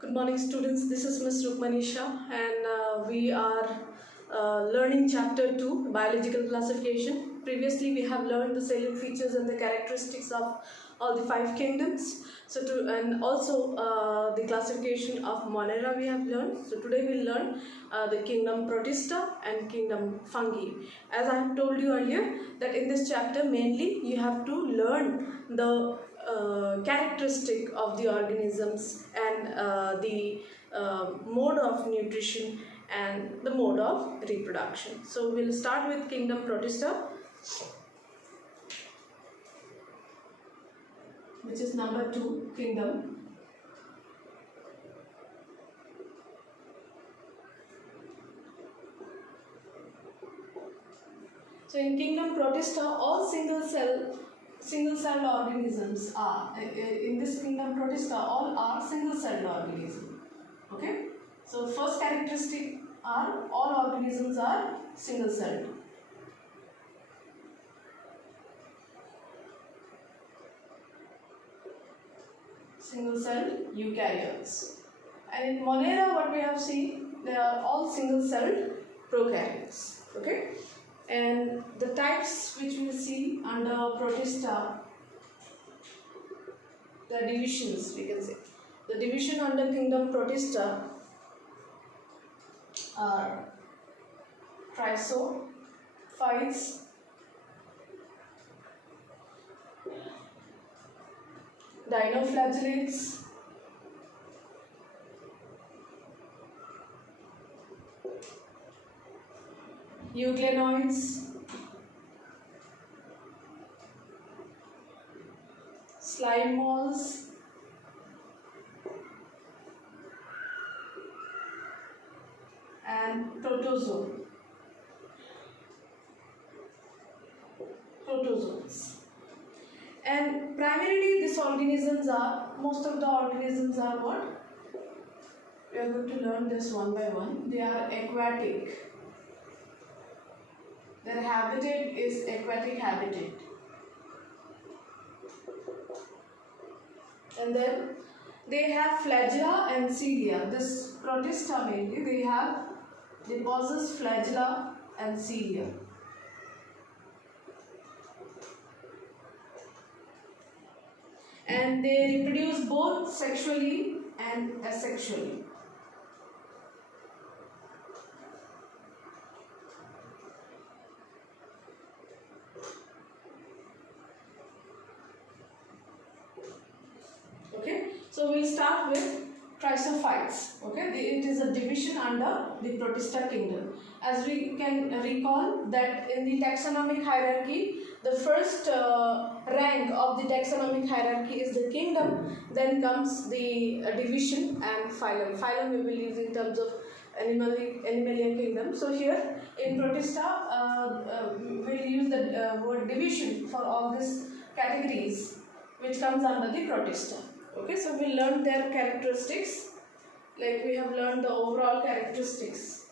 Good morning, students. This is Ms. Rukmanisha, and we are learning chapter 2, biological classification. Previously, we have learned the salient features and the characteristics of all the 5 kingdoms. And also the classification of Monera we have learned. So today we'll learn the kingdom Protista and kingdom Fungi. As I have told you earlier, that in this chapter mainly you have to learn the characteristic of the organisms and the mode of nutrition and the mode of reproduction. So we'll start with kingdom Protista, which is number 2 kingdom. So in kingdom Protista, all single-celled organisms are, in this kingdom Protista, all are single-celled organisms. Okay? So first characteristic are all organisms are single-celled. Single-celled eukaryotes. And in Monera, what we have seen, they are all single-celled prokaryotes. Okay? And the types which we see under Protista, the divisions we can say. The division under kingdom Protista are chrysophytes, dinoflagellates, euglenoids, slime molls, and protozoans. And primarily these organisms are, most of the organisms are what? We are going to learn this one by one. They are aquatic. Their habitat is aquatic habitat. And then they have flagella and cilia. This Protista mainly, they possess flagella and cilia. And they reproduce both sexually and asexually. Okay, so we'll start with chrysophytes. Okay, it is a division under the Protista kingdom. As we can recall that in the taxonomic hierarchy, the first rank of the taxonomic hierarchy is the kingdom, then comes the division and phylum. Phylum we will use in terms of animalia kingdom. So here in Protista, we'll use the word division for all these categories which comes under the Protista. Okay, so we learned their characteristics, like we have learned the overall characteristics.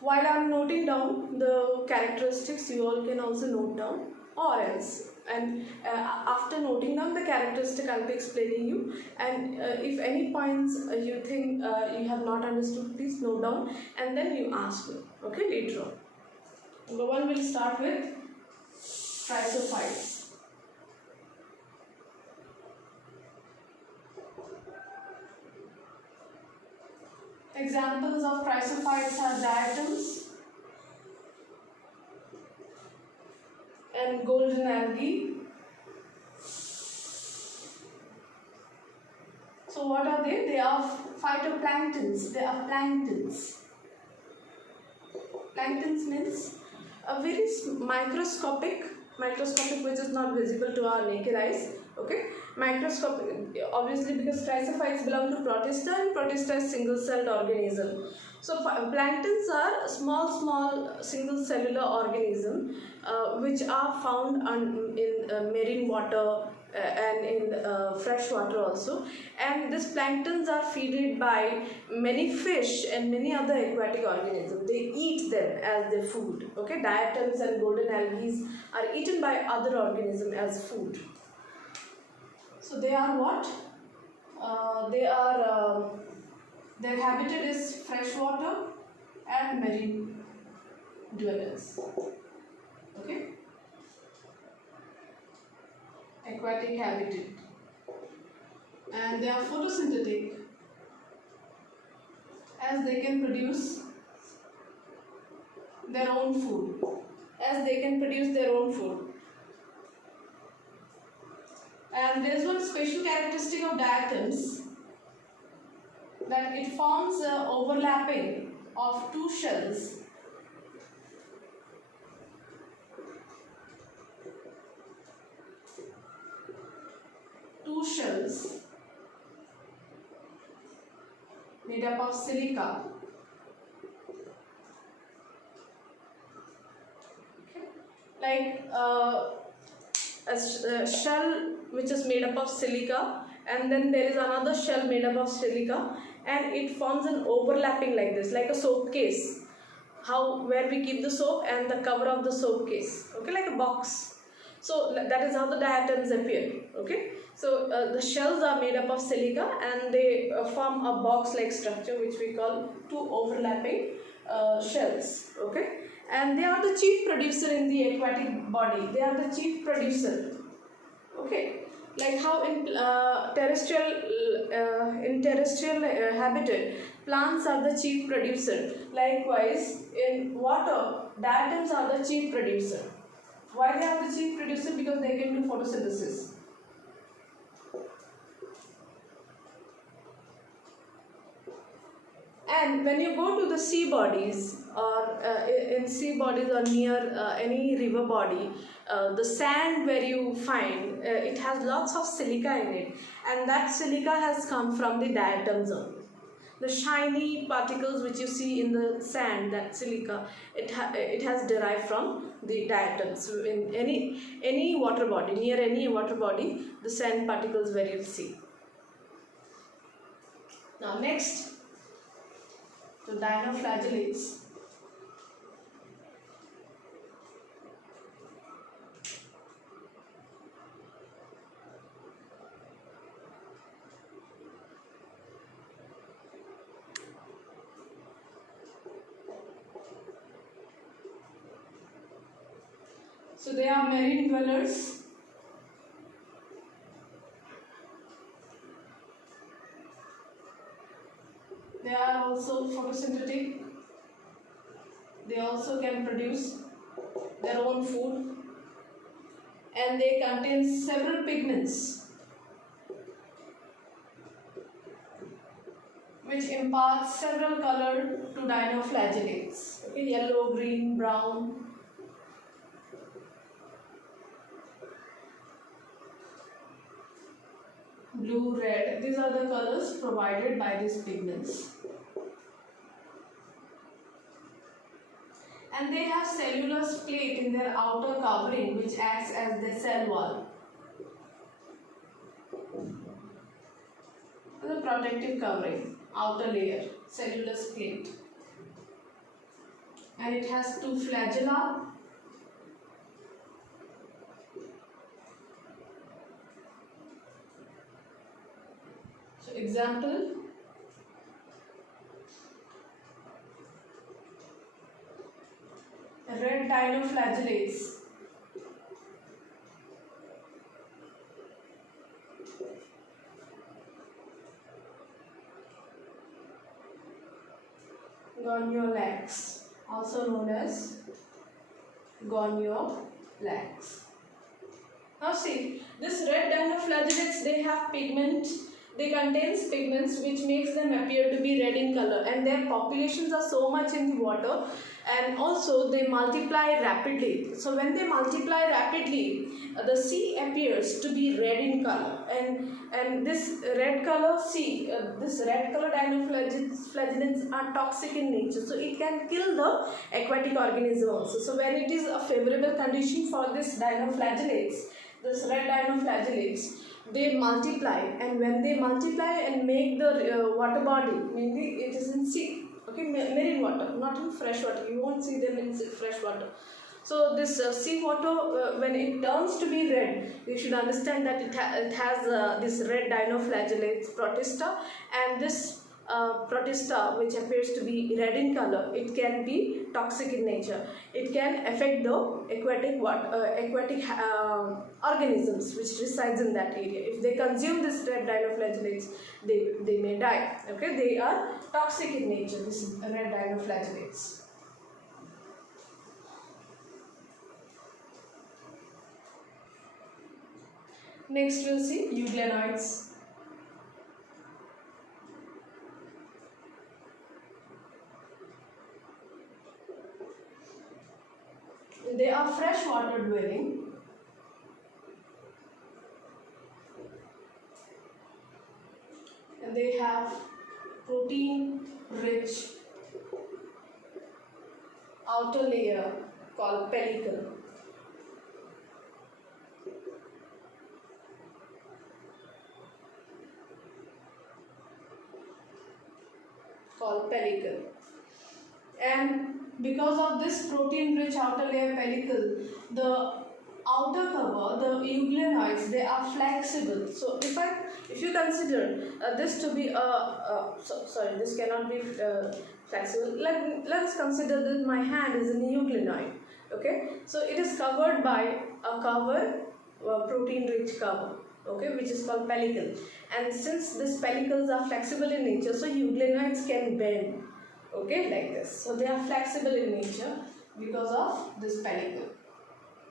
While I am noting down the characteristics, you all can also note down or else. And after noting down the characteristic, I will be explaining you. And if any points you think you have not understood, please note down and then you ask me. Okay, later on. Number 1, we'll start with chrysophytes. Examples of chrysophytes are diatoms and golden algae. So what are they? They are phytoplanktons. They are planktons. Planktons means a very microscopic which is not visible to our naked eyes. Okay, microscopic, obviously, because chrysophytes belong to Protista and Protista is single-celled organism. So planktons are small single cellular organism which are found in marine water and in fresh water also. And these planktons are fed by many fish and many other aquatic organisms. They eat them as their food. Okay, diatoms and golden algae are eaten by other organisms as food. So they are what? Their habitat is freshwater and marine dwellers. Okay, aquatic habitat, and they are photosynthetic, as they can produce their own food. And there is one special characteristic of diatoms, that it forms an overlapping of two shells. Made up of silica. Okay. Like a shell which is made up of silica, and then there is another shell made up of silica, and it forms an overlapping like this, like a soap case. Where we keep the soap and the cover of the soap case. Okay, like a box. So that is how the diatoms appear. Okay, so the shells are made up of silica, and they form a box-like structure which we call two overlapping shells. Okay, and they are the chief producer in the aquatic body. They are the chief producer. Okay, like how in terrestrial habitat, plants are the chief producer. Likewise, in water, diatoms are the chief producer. Why they are the chief producer? Because they can do photosynthesis. And when you go to the sea bodies, or in sea bodies or near any river body, the sand where you find, it has lots of silica in it, and that silica has come from the diatoms only. The shiny particles which you see in the sand, that silica, it has derived from the diatoms. In any water body, near any water body, the sand particles where you see. Now next, the dinoflagellates. So they are marine dwellers. They are also photosynthetic. They also can produce their own food, and they contain several pigments which impart several color to dinoflagellates. Okay, yellow, green, brown. Blue, red, these are the colors provided by these pigments. And they have cellulose plate in their outer covering which acts as their cell wall. The protective covering, outer layer, cellulose plate. And it has two flagella. So example, red dinoflagellates. Goniolax, also known as goniolax. Now see, this red dinoflagellates, they have pigment. They contain pigments which makes them appear to be red in color, and their populations are so much in the water, and also they multiply rapidly. So when they multiply rapidly, the sea appears to be red in color, and this red color this red color dinoflagellates are toxic in nature, so it can kill the aquatic organism also. So when it is a favorable condition for this dinoflagellates, this red dinoflagellates, they multiply, and when they multiply and make the water body, mainly it is in sea, okay, marine water, not in fresh water. You won't see them in fresh water. So this sea water, when it turns to be red, you should understand that it has this red dinoflagellates protista, and this protista, which appears to be red in color, it can be toxic in nature. It can affect the aquatic organisms which resides in that area. If they consume this red dinoflagellates, they may die. Okay, they are toxic in nature. This is red dinoflagellates. Next we'll see euglenoids. They are freshwater dwelling. And they have protein-rich outer layer called pellicle. And because of this protein-rich outer layer pellicle, the outer cover, the euglenoids, they are flexible. So if you consider this to be sorry, this cannot be flexible. Let's consider that my hand is an euglenoid. Okay, so it is covered by a cover, protein-rich cover. Okay, which is called pellicle. And since these pellicles are flexible in nature, so euglenoids can bend. Okay, like this. So they are flexible in nature because of this pellicle.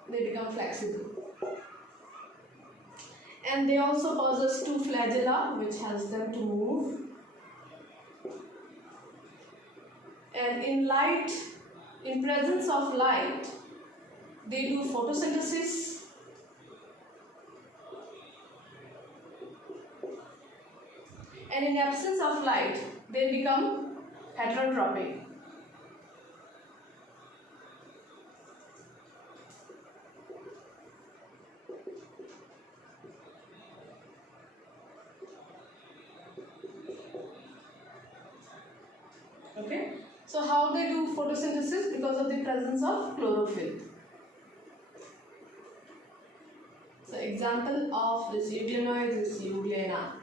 They become flexible. And they also possess two flagella, which helps them to move. And in presence of light, they do photosynthesis. And in absence of light, they become heterotrophic. Okay, so how they do photosynthesis? Because of the presence of chlorophyll. So example of this euglenoid is euglena.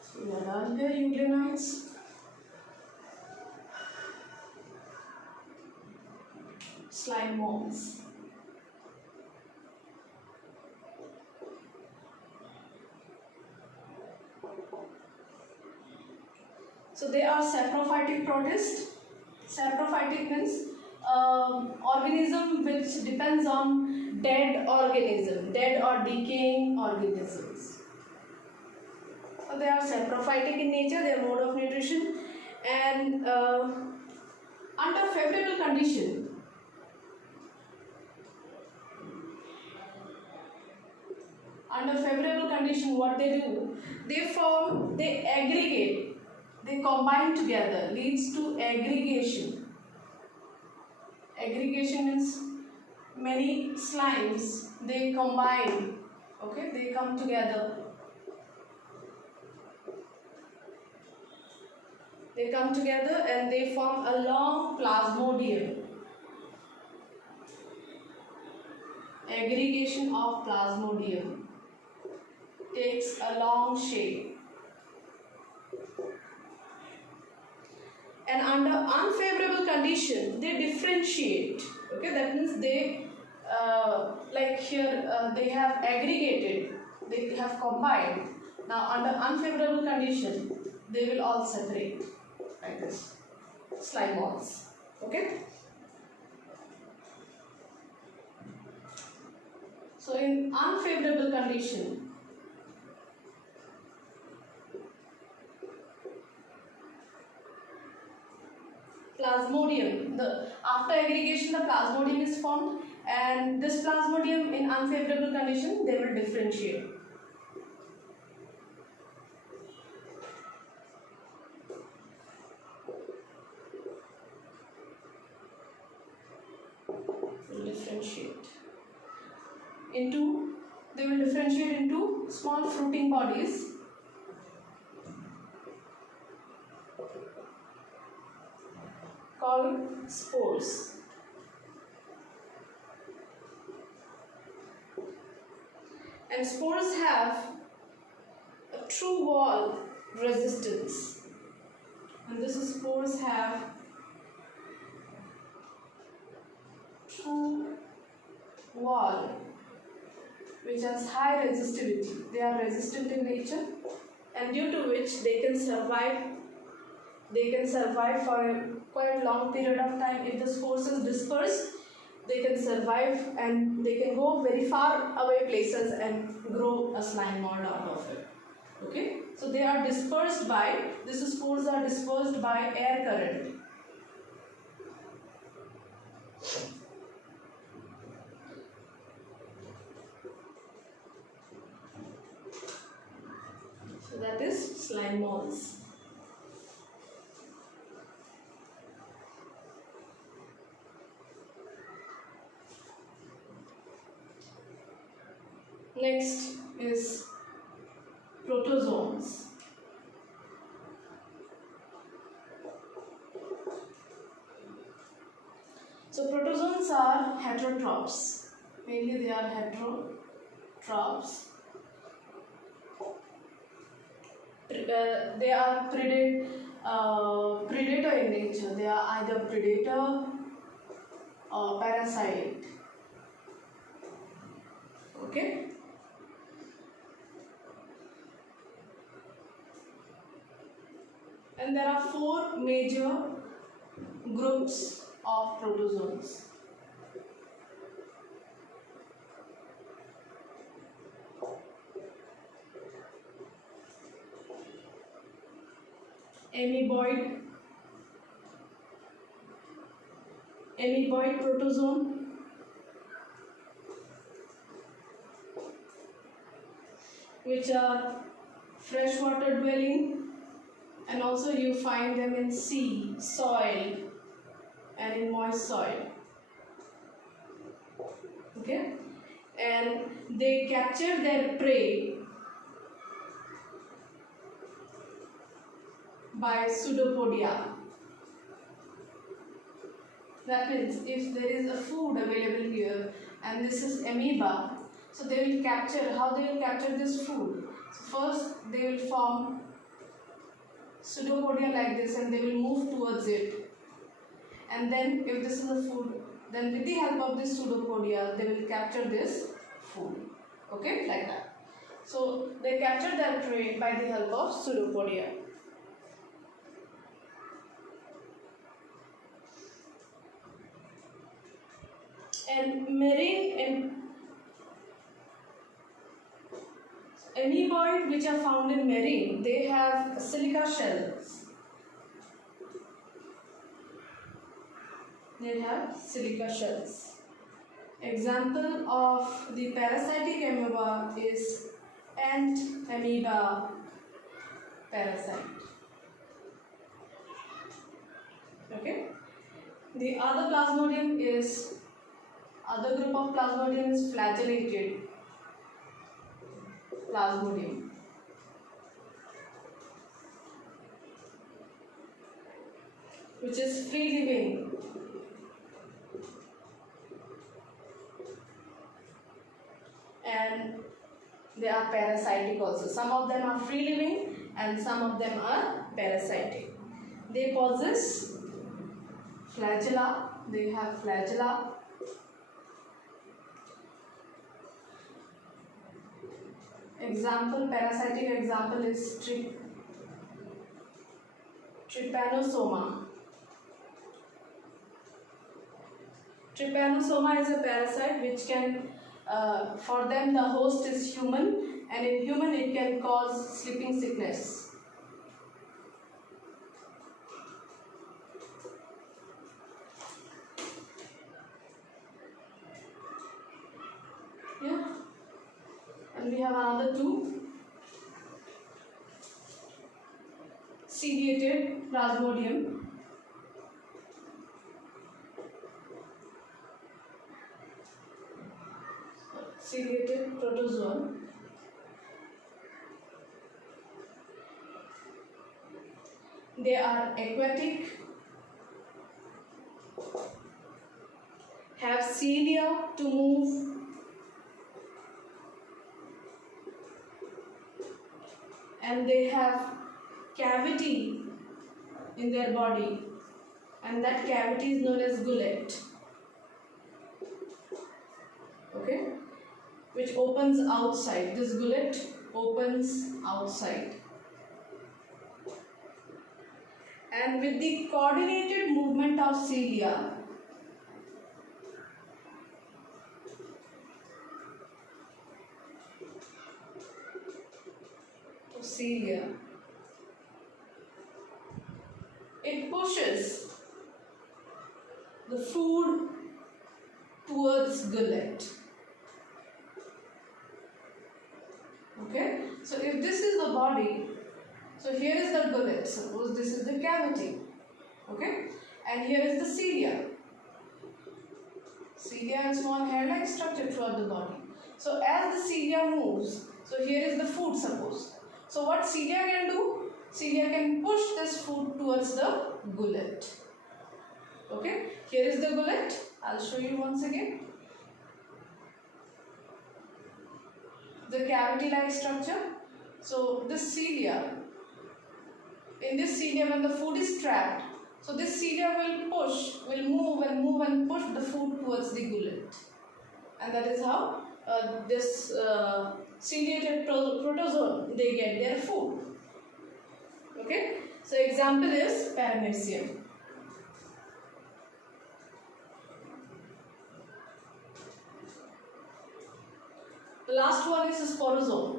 So what are the euglenoids? Slime moths. So they are saprophytic protists. Saprophytic means organism which depends on dead organism, dead or decaying organisms. So they are saprophytic in nature, their mode of nutrition, and under favorable condition, what they do, they aggregate, they combine together, leads to aggregation. Aggregation means many slimes, they combine, okay, they come together. They come together and they form a long plasmodium. Aggregation of plasmodium takes a long shape. And under unfavorable condition, they differentiate. Okay, that means they, like here, they have aggregated, they have combined. Now, under unfavorable condition, they will all separate like this. Slime moths. Okay. So, in unfavorable condition, plasmodium, after aggregation the plasmodium is formed, and this plasmodium in unfavorable condition they will differentiate. into, they will differentiate into small fruiting bodies called spores. And spores have a true wall resistance. And this spores have true wall which has high resistivity. They are resistant in nature, and due to which they can survive for a quite long period of time. If the spores is dispersed, they can survive and they can go very far away places and grow a slime mold out of it. Okay, so they are dispersed by, these spores are dispersed by air current. So that is slime molds. Next is protozoans. So protozoans are heterotrophs. Mainly they are heterotrophs. They are predator in nature. They are either predator or parasite. Okay. And there are 4 major groups of protozoans. Amoeboid protozoan, which are freshwater dwelling, and also you find them in sea, soil, and in moist soil. Okay, and they capture their prey by pseudopodia. That means if there is a food available here and this is amoeba, so they will capture, how they will capture this food? So first they will form pseudopodia like this and they will move towards it. And then if this is a food, then with the help of this pseudopodia, they will capture this food. Okay, like that. So they capture their prey by the help of pseudopodia. And marine and amoeboid which are found in marine, they have silica shells. They have silica shells. Example of the parasitic amoeba is ant amoeba parasite. Okay. The other group of plasmodium is flagellated plasmodium. Which is free living. And they are parasitic also. Some of them are free living and some of them are parasitic. They possess flagella. They have flagella. Parasitic example is trypanosoma. Trypanosoma is a parasite which can, for them the host is human, and in human it can cause sleeping sickness. Yeah. And we have another 2. Ciliated plasmodium. ciliated protozoa. They are aquatic, have cilia to move, and they have cavity in their body, and that cavity is known as gullet, okay, which opens outside. This gullet opens outside, and with the coordinated movement of cilia, it pushes the food towards gullet. Okay, so if this is the body, so here is the gullet, suppose this is the cavity, okay, and here is the cilia. Cilia and small hair-like structure throughout the body. So as the cilia moves, so here is the food, suppose. So what cilia can do? Cilia can push this food towards the gullet. Okay, here is the gullet. I'll show you once again. The cavity-like structure. So this cilia, in this cilia when the food is trapped, so this cilia will move and push the food towards the gullet. And that is how this ciliated protozoa, they get their food. Okay, so example is paramecium. The last one is sporozoa.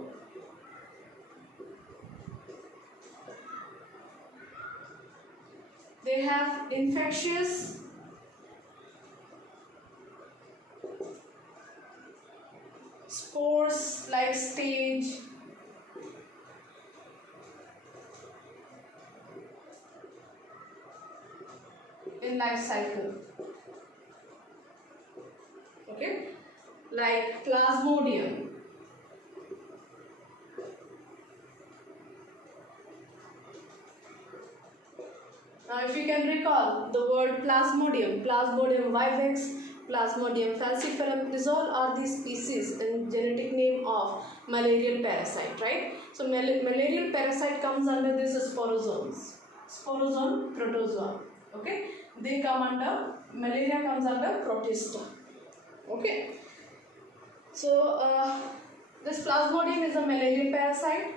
They have infectious spores-like stage in life cycle. Okay, like Plasmodium. Now if you can recall the word Plasmodium, Plasmodium vivax, Plasmodium falciparum, these all are the species and genetic name of malarial parasite, right? So malarial parasite comes under this sporozoans, sporozoan protozoa, okay? They come under, malaria comes under Protists, okay? So this Plasmodium is a malarial parasite.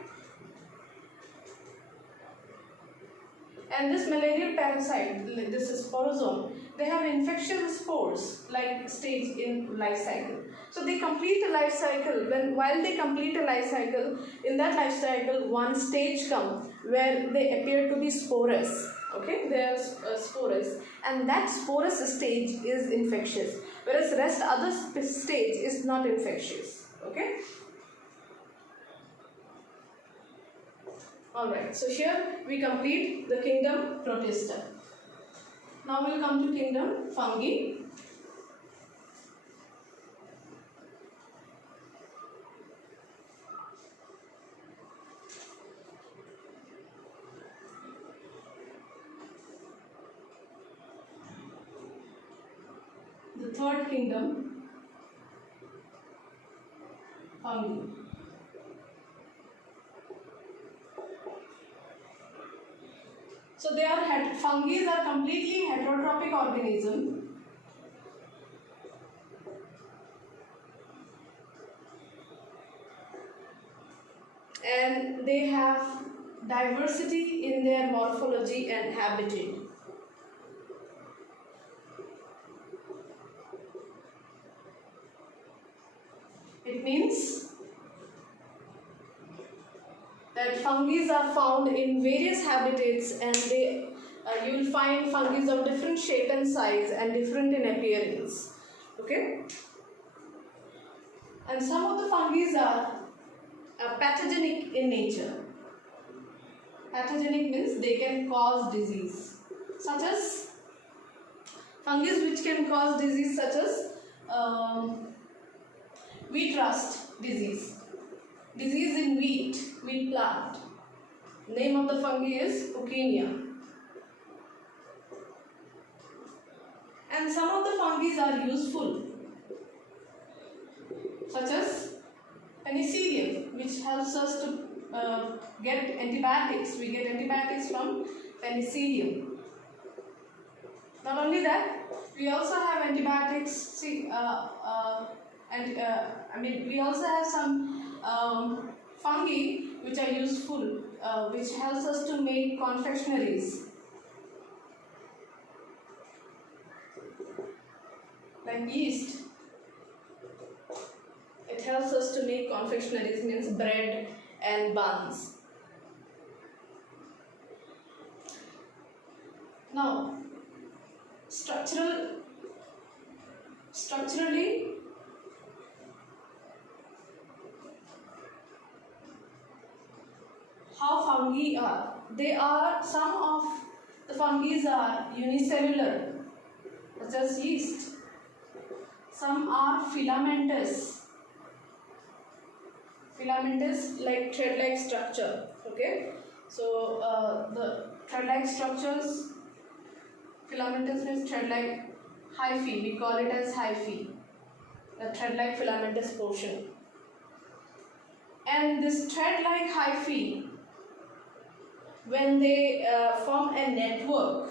And this malarial parasite, this is sporozoan, they have infectious spores like stage in life cycle. So they complete a life cycle. While they complete a life cycle, in that life cycle, one stage comes where they appear to be sporous. Okay, they are sporous, and that sporous stage is infectious, whereas the rest other stage is not infectious. Okay. Alright, so here we complete the kingdom Protista. Now we will come to kingdom Fungi. The third kingdom, Fungi. So they are fungi are completely heterotrophic organism. And they have diversity in their morphology and habitat. It means that fungi are found in various habitats, and you will find fungi of different shape and size and different in appearance. Okay, and some of the fungi are pathogenic in nature. Pathogenic means they can cause disease, such as fungi which can cause disease such as wheat rust disease. Disease in wheat plant. Name of the fungi is Puccinia. And some of the fungi are useful, such as penicillium, which helps us to get antibiotics. We get antibiotics from penicillium. Not only that, we also have antibiotics. We also have some fungi which are useful, which helps us to make confectionaries. Like yeast, it helps us to make confectionaries, means bread and buns. Now, structurally, how fungi are? Some of the fungi are unicellular, such as yeast. Some are filamentous. Filamentous, like thread-like structure. Okay, so the thread-like structures, filamentous means thread-like hyphae. We call it as hyphae, the thread-like filamentous portion. And this thread-like hyphae, when they form a network,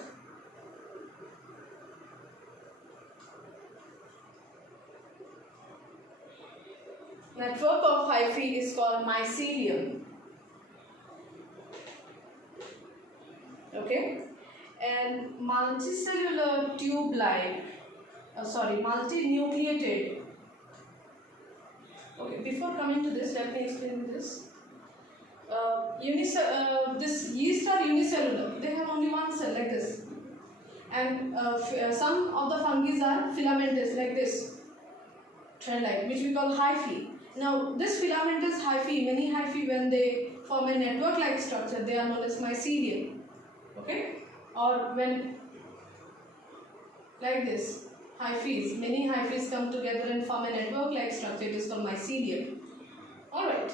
of hyphae is called mycelium. Okay, and multicellular tube-like, multinucleated. Okay, before coming to this, let me explain this. This yeast are unicellular. They have only one cell, like this. And some of the fungi are filamentous, like this, thread-like, which we call hyphae. Now, this filamentous hyphae, many hyphae, when they form a network-like structure, they are known as mycelium. Okay? Or when, like this, hyphae, many hyphae come together and form a network-like structure, it is called mycelium. Alright.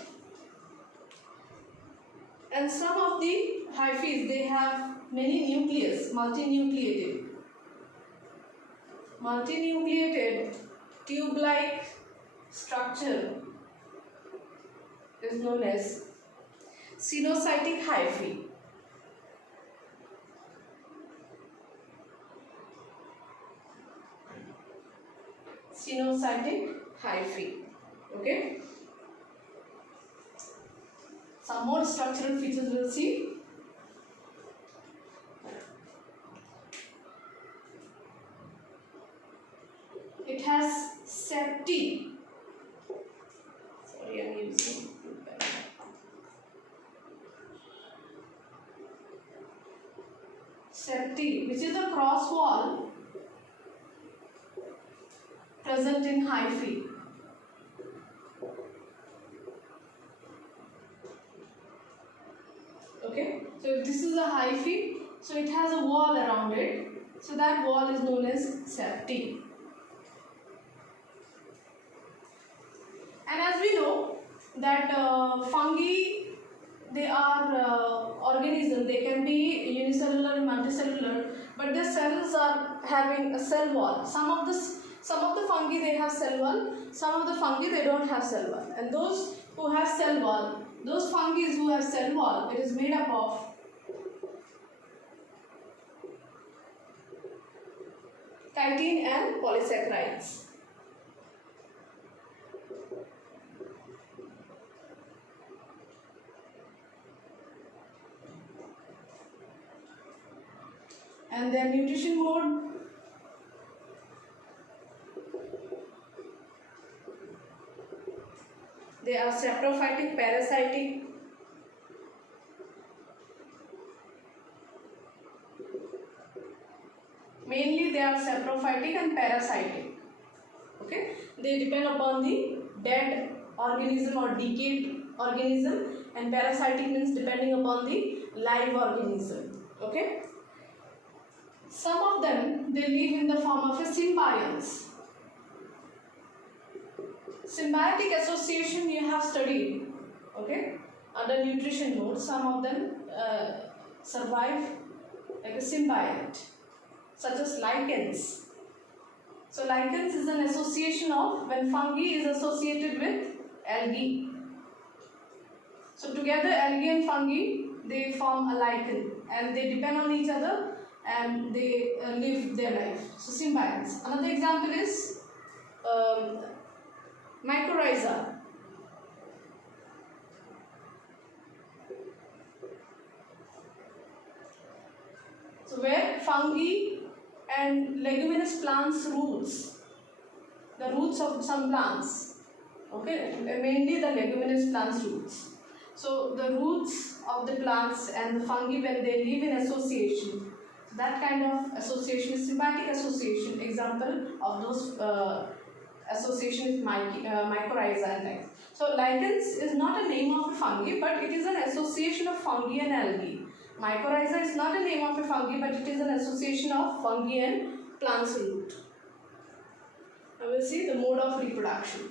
And some of the hyphae, they have many nucleus, multinucleated. Multinucleated tube-like structure is known as cenocytic hyphae. Cenocytic hyphae. Okay. Some more structural features we'll see. It has septi. Sorry, I'm using septi, which is a cross wall present in hyphae. Okay, so if this is a hyphae, so it has a wall around it. So that wall is known as septi. And as we know that fungi, they are organisms. They can be unicellular and multicellular, but their cells are having a cell wall. Some of the fungi, they have cell wall. Some of the fungi, they don't have cell wall. And those who have cell wall, those fungi who have cell wall, it is made up of chitin and polysaccharides. And their nutrition mode, they are saprophytic, parasitic. Mainly they are saprophytic and parasitic. Okay, they depend upon the dead organism or decayed organism, and parasitic means depending upon the live organism. Okay. Some of them, they live in the form of a symbionts. Symbiotic association you have studied, okay, under nutrition mode. Some of them survive like a symbiote, such as lichens. So lichens is an association of when fungi is associated with algae. So together algae and fungi, they form a lichen and they depend on each other and they live their life. So symbionts. Another example is mycorrhiza. So where fungi and leguminous plants roots, the roots of some plants, okay, mainly the leguminous plants roots. So the roots of the plants and the fungi, when they live in association, that kind of association is symbiotic association. Example of those association is mycorrhiza and lichens. So lichens is not a name of a fungi, but it is an association of fungi and algae. Mycorrhiza is not a name of a fungi, but it is an association of fungi and plants root. Now we'll see the mode of reproduction.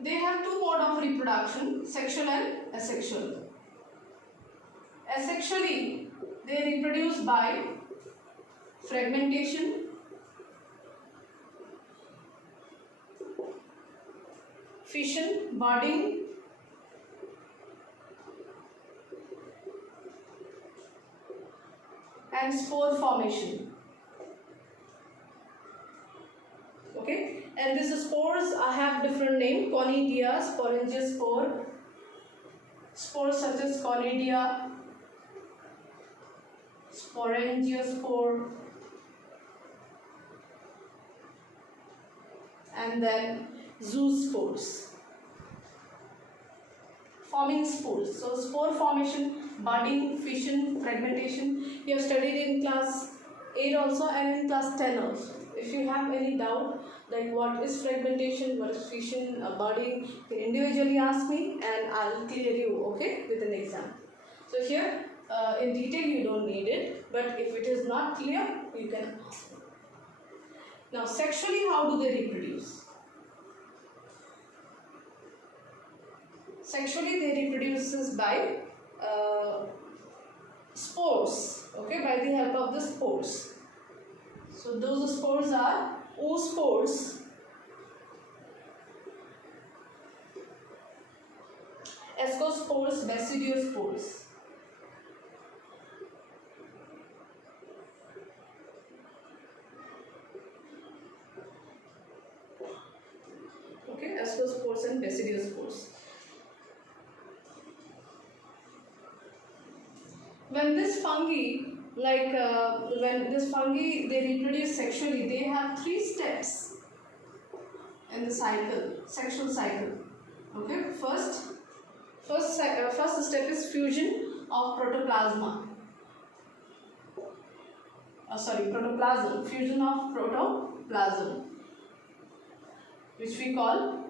They have two modes of reproduction, sexual and asexual. Asexually, they reproduce by fragmentation, fission, budding, and spore formation. Okay, and these spores have different name: conidia, sporangiospore, spores such as conidia, sporangiospore, and then zoospores, forming spores. So spore formation, budding, fission, fragmentation, you have studied in class 8 also and in class 10 also. If you have any doubt like what is fragmentation, what is fission, budding, you can individually ask me and I'll clear you, okay, with an example. So here in detail you don't need it, but if it is not clear, you can ask me. Now sexually, how do they reproduce? Sexually they reproduce by spores, okay, by the help of the spores. So those spores are oospores, ascospores, basidiospores. Okay, ascospores and basidiospores. When this fungi, they reproduce sexually, they have 3 steps in the cycle, sexual cycle. Okay, first step is fusion of protoplasma. Protoplasm, fusion of protoplasm, which we call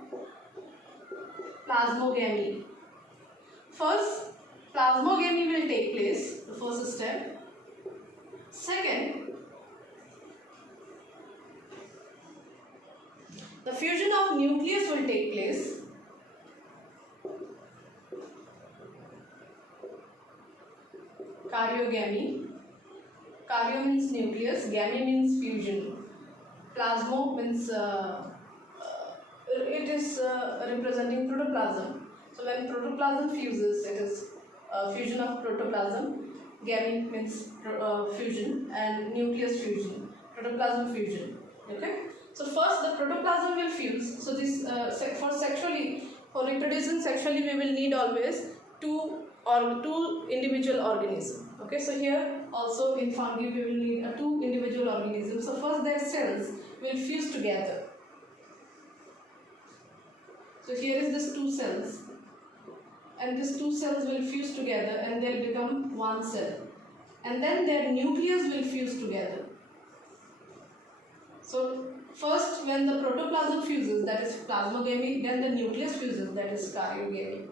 plasmogamy. First, plasmogamy will take place, the first step. Second, the fusion of nucleus will take place. Karyogamy. Karyo means nucleus, gamy means fusion. Plasmo means it is representing protoplasm. So when protoplasm fuses, it is fusion of protoplasm. Gamy means fusion and nucleus fusion, protoplasm fusion. Okay. So first the protoplasm will fuse. So this for reproducing sexually, we will need always two individual organisms. Okay. So here also in fungi we will need 2 individual organisms. So first their cells will fuse together. So here is this 2 cells. And these 2 cells will fuse together and they'll become 1 cell. And then their nucleus will fuse together. So first when the protoplasm fuses, that is plasmogamy, then the nucleus fuses, that is karyogamy.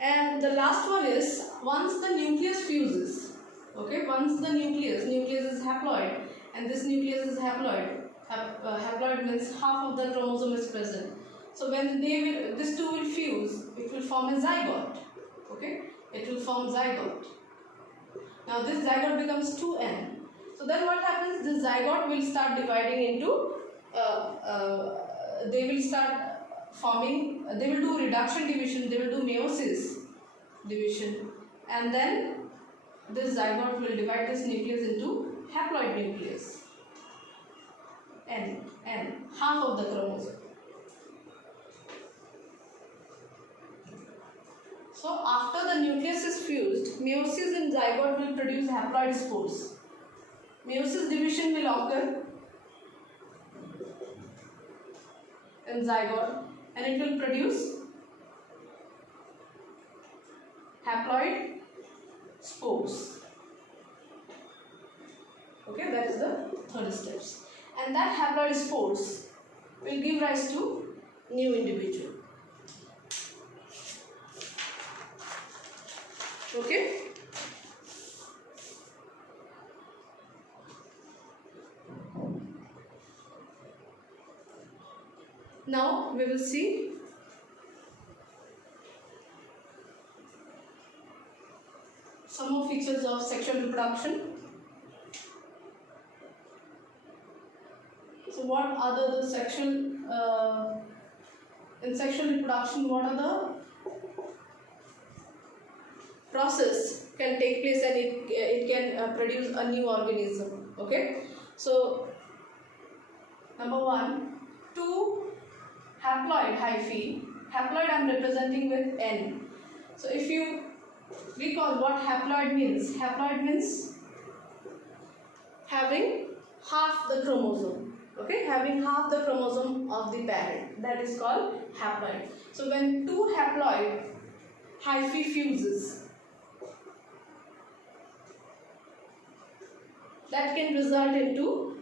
And the last one is once the nucleus fuses. Okay, once the nucleus is haploid, and this nucleus is haploid. Haploid means half of the chromosome is present. So when these two will fuse, it will form a zygote. Okay, it will form zygote. Now this zygote becomes 2n. So then what happens? This zygote will start dividing into. They will start forming. They will do reduction division. They will do meiosis division, and then this zygote will divide this nucleus into haploid nucleus. N, half of the chromosome. So after the nucleus is fused, meiosis in zygote will produce haploid spores. Meiosis division will occur in zygote, and it will produce haploid spores. Okay, that is the third steps. And that haploid spores will give rise to new individual. Okay. Now we will see some more features of sexual reproduction. So what are the sexual in sexual reproduction, what are the process can take place, and it can produce a new organism. Okay, so number one, two haploid hyphae. Haploid I am representing with N. So if you recall what haploid means having half the chromosome. Okay, having half the chromosome of the parent, that is called haploid. So when two haploid hyphae fuses, that can result into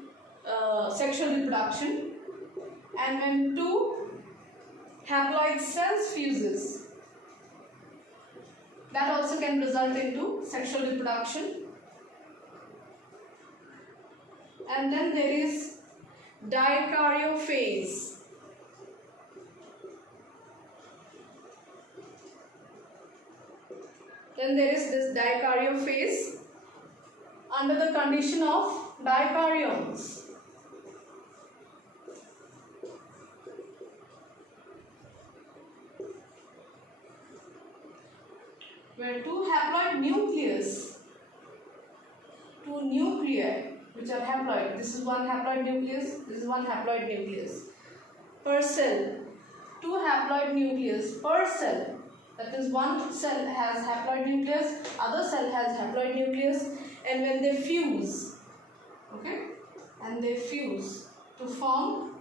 sexual reproduction. And when two haploid cells fuses, that also can result into sexual reproduction. And then there is dikaryophase. Then there is this dikaryophase under the condition of dikaryones. Where two haploid nucleus, two nuclei which are haploid, this is one haploid nucleus, this is one haploid nucleus per cell, two haploid nucleus per cell, that is one cell has haploid nucleus, other cell has haploid nucleus, and when they fuse, okay, and they fuse to form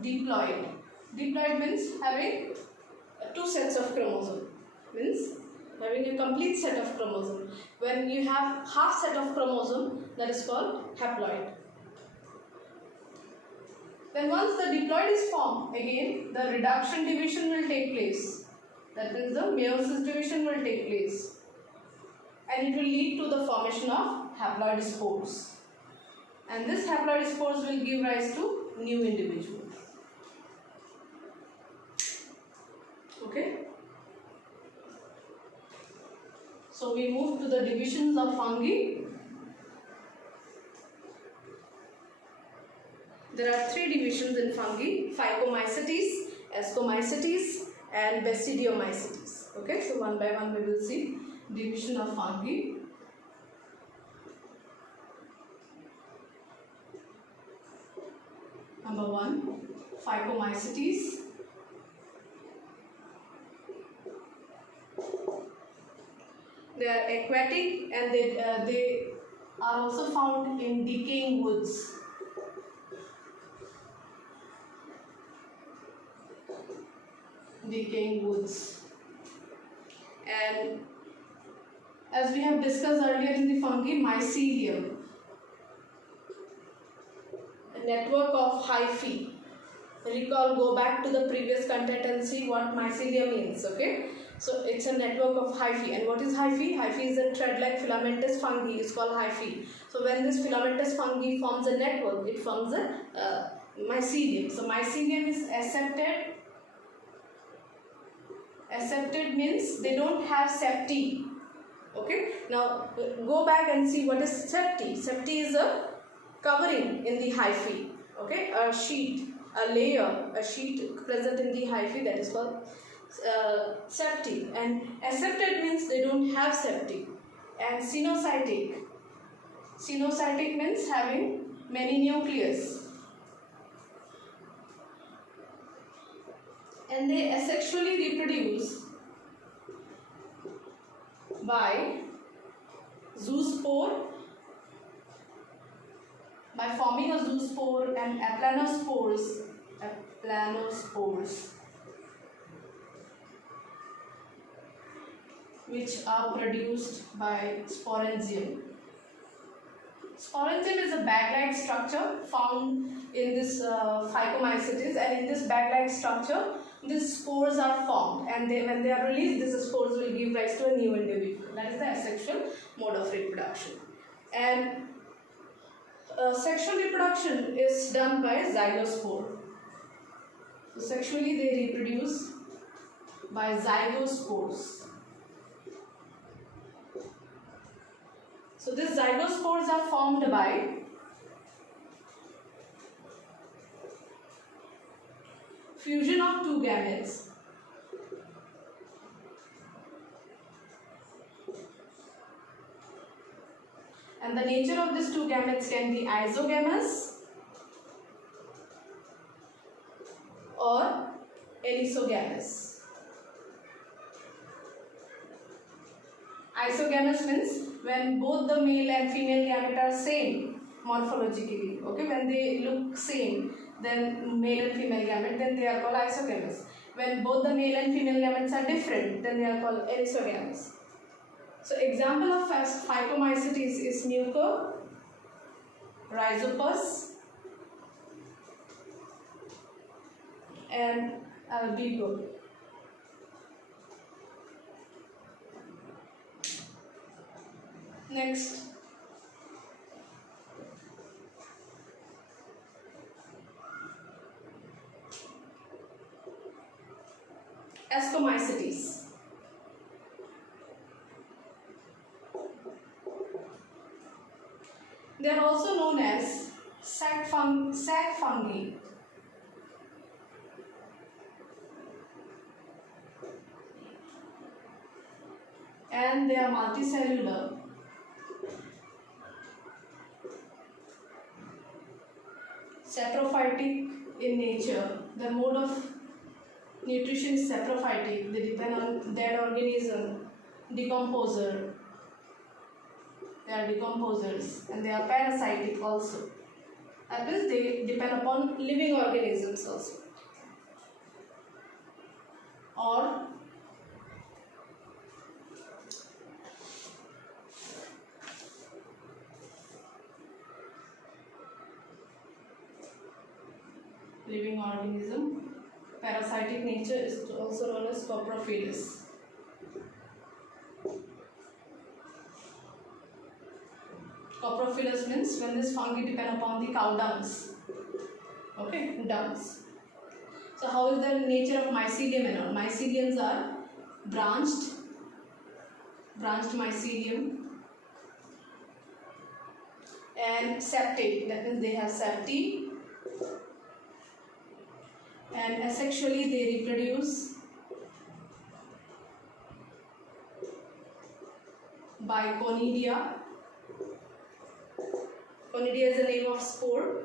diploid. Diploid means having two sets of chromosome, means having a complete set of chromosome. When you have half set of chromosome, that is called haploid. Then once the diploid is formed, again the reduction division will take place. That means the meiosis division will take place, and it will lead to the formation of haploid spores. And this haploid spores will give rise to new individuals. Okay. So we move to the divisions of fungi. There are three divisions in fungi: Phycomycetes, Ascomycetes, and Basidiomycetes. Okay, so one by one we will see division of fungi. Number one, Phycomycetes. They are aquatic, and they are also found in decaying woods. Decaying woods. And as we have discussed earlier in the fungi, mycelium, a network of hyphae. recall, go back to the previous content and see what mycelium means. Okay, so it's a network of hyphae. And what is hyphae? Hyphae is a thread-like filamentous fungi. It's called hyphae. So when this filamentous fungi forms a network, it forms a mycelium. So mycelium is accepted. Accepted means they don't have septi. Okay, now go back and see what is septi. Septi is a covering in the hyphae. Okay, a sheet, a layer, a sheet present in the hyphae, that is called septi. And accepted means they don't have septi. And cenocytic. Cenocytic means having many nucleus. And they asexually reproduce by zoospore, by forming a zoospore and aplanospores, which are produced by sporangium. Sporangium is a bag-like structure found in this Phycomycetes, and in this bag-like structure, these spores are formed, and when they are released, these spores will give rise to a new individual. That is the asexual mode of reproduction. And sexual reproduction is done by zygospore. So sexually they reproduce by zygospores. So these zygospores are formed by fusion of two gametes. And the nature of these two gametes can be isogamous or anisogamous. Isogamous means when both the male and female gamete are same morphologically. Okay, when they look same, then male and female gamete, then they are called isogamous. When both the male and female gametes are different, then they are called anisogamous. So example of Phycomycetes is Mucor, Rhizopus, and Albigo. Next, Ascomycetes. They are also known as sac fungi. And they are multicellular. Saprophytic in nature. The mode of nutrition is saprophytic. They depend on dead organism, decomposer. They are decomposers, and they are parasitic also. That means they depend upon living organisms also. Or living organism, parasitic nature is also known as coprophilous. Coprophilous means when this fungi depend upon the cow dungs. Okay, dungs. So how is the nature of mycelium and all? Myceliums are branched mycelium, and septate, that means they have septi, and asexually they reproduce by conidia. Conidia is the name of spore,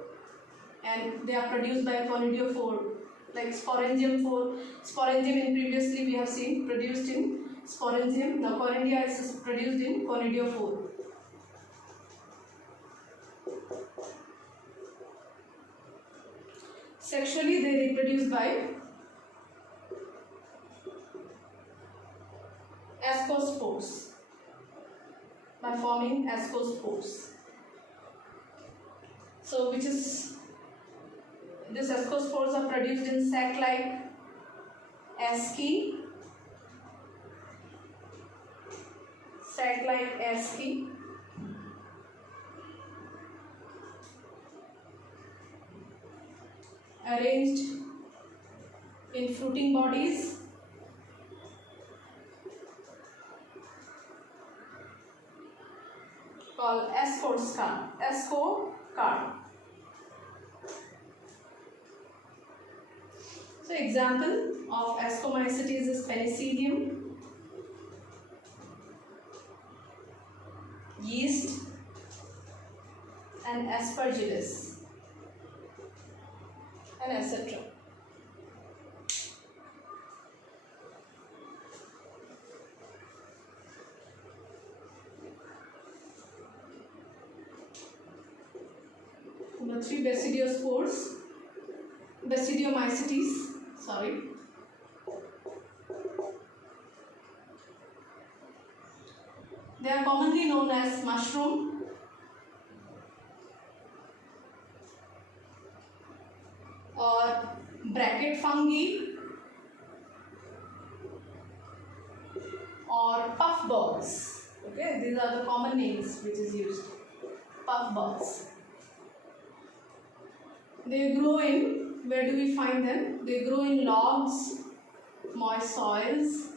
and they are produced by conidiophore, like sporangium. Sporangium in previously we have seen produced in sporangium. Now conidia is produced in conidiophore. Sexually they reproduce by ascospores, by forming ascospores. So which is, these ascospores are produced in sac-like asci, arranged in fruiting bodies, called ascocarp. So example of ascomycetes is penicillium, yeast, and aspergillus, and etc. Number 3, basidiomycetes, They are commonly known as mushroom, or bracket fungi, or puffballs. Okay, these are the common names which is used. Puffballs. They grow in, where do we find them? They grow in logs, moist soils,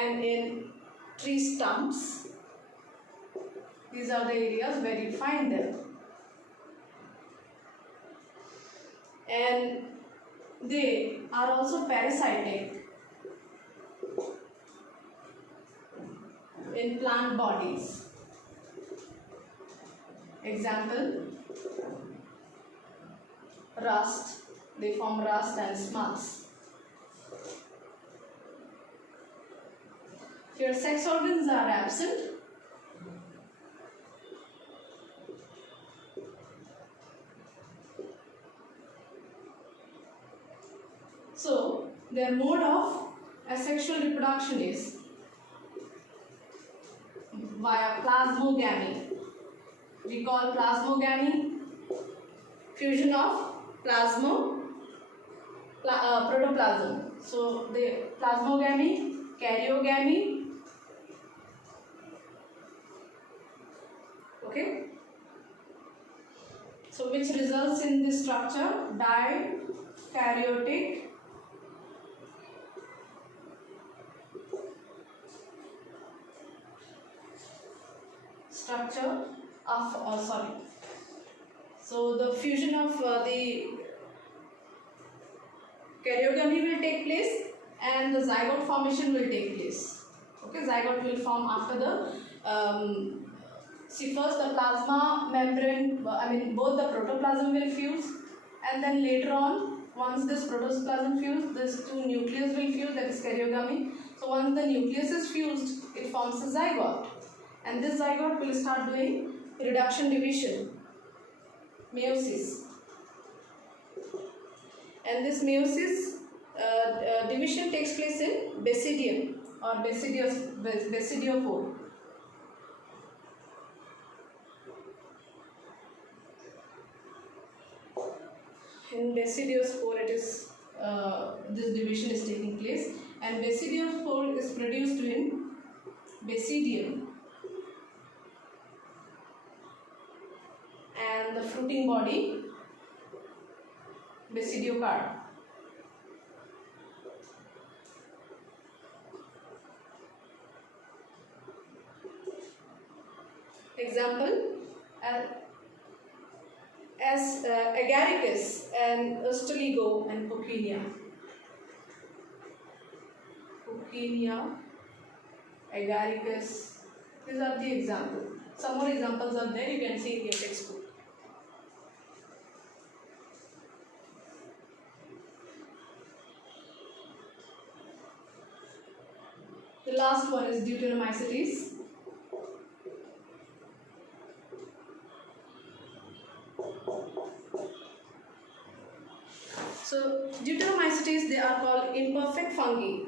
and in tree stumps. These are the areas where you find them. And they are also parasitic in plant bodies. Example, rust. They form rust and smuts. Here sex organs are absent. So their mode of asexual reproduction is via plasmogamy. Recall plasmogamy, fusion of protoplasm. So the plasmogamy, karyogamy. Okay. So which results in the structure dikaryotic structure of So the fusion of the karyogamy will take place and the zygote formation will take place. Okay, zygote will form after the first the plasma membrane, both the protoplasm will fuse, and then later on, once this protoplasm fused, these two nucleus will fuse, that is karyogamy. So once the nucleus is fused, it forms a zygote, and this zygote will start doing reduction division, meiosis, and this meiosis division takes place in basidium or basidiophore. In basidiophore, it is this division is taking place, and basidiophore is produced in basidium, and the fruiting body basidiocarp. Example, as agaricus and ostoligo and Puccinia, agaricus. These are the examples. Some more examples are there, you can see in your textbook. The last one is deuteromycetes. So deuteromycetes, they are called imperfect fungi.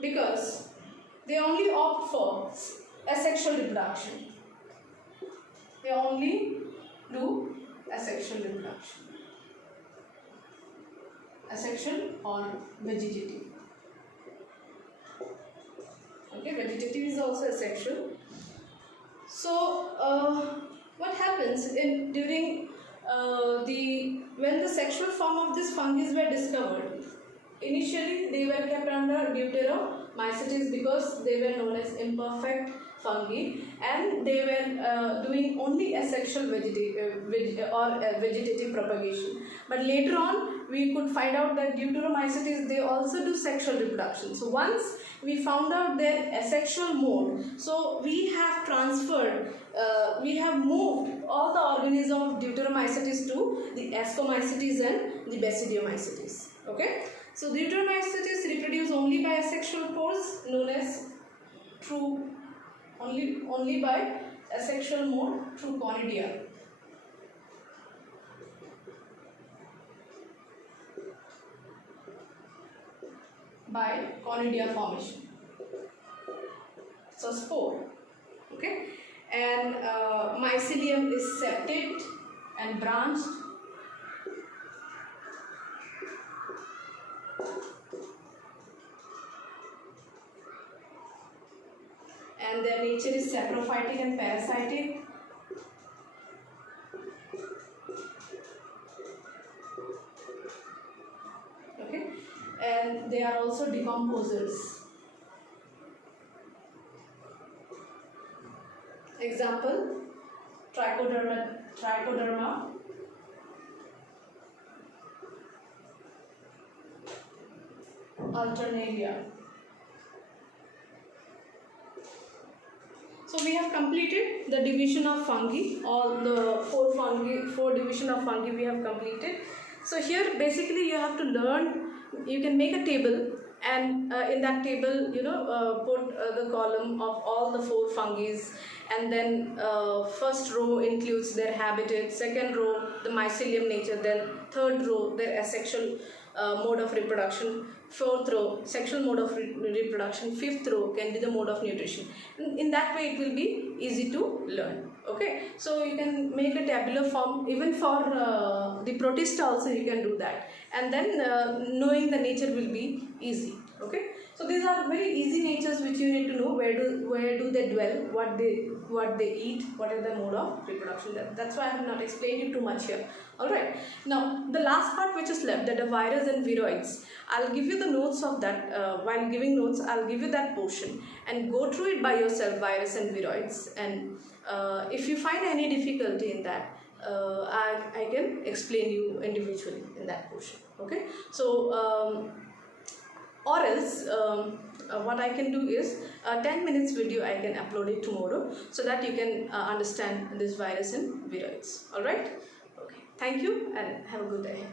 because they only opt for asexual reproduction. They only do asexual reproduction. Asexual or vegetative. Okay, vegetative is also asexual. So what happens during when the sexual form of these fungi were discovered? Initially, they were kept under deuteromycetes because they were known as imperfect fungi, and they were doing only asexual vegetative propagation. But later on, we could find out that deuteromycetes, they also do sexual reproduction. So once we found out their asexual mode, so we have transferred, we have moved all the organism of deuteromycetes to the ascomycetes and the basidiomycetes. Okay. So deuteromycetes reproduce only by asexual pores, known as through only by asexual mode through conidia. By conidia formation. So spore. Okay, and mycelium is septate and branched. And their nature is saprophytic and parasitic. Okay, and they are also decomposers. Example: Trichoderma, alternaria. So we have completed the division of fungi. All the four division of fungi we have completed. So here basically you have to learn. You can make a table, and in that table, put the column of all the four fungi, and then first row includes their habitat, second row the mycelium nature, then third row their asexual mode of reproduction, fourth row sexual mode of reproduction, fifth row can be the mode of nutrition. In that way it will be easy to learn. Okay, so you can make a tabular form. Even for the protist also you can do that, and then knowing the nature will be easy. Okay, so these are very easy natures which you need to know. Where do they dwell, what they eat, what is the mode of reproduction. That's why I have not explained it too much here. Alright, now the last part which is left, that the virus and viroids, I'll give you the notes of that. While giving notes, I'll give you that portion and go through it by yourself, virus and viroids, and if you find any difficulty in that, I can explain you individually in that portion. Okay, so or else what I can do is a 10 minutes video I can upload it tomorrow, so that you can understand this virus and viroids. Alright, okay, thank you and have a good day.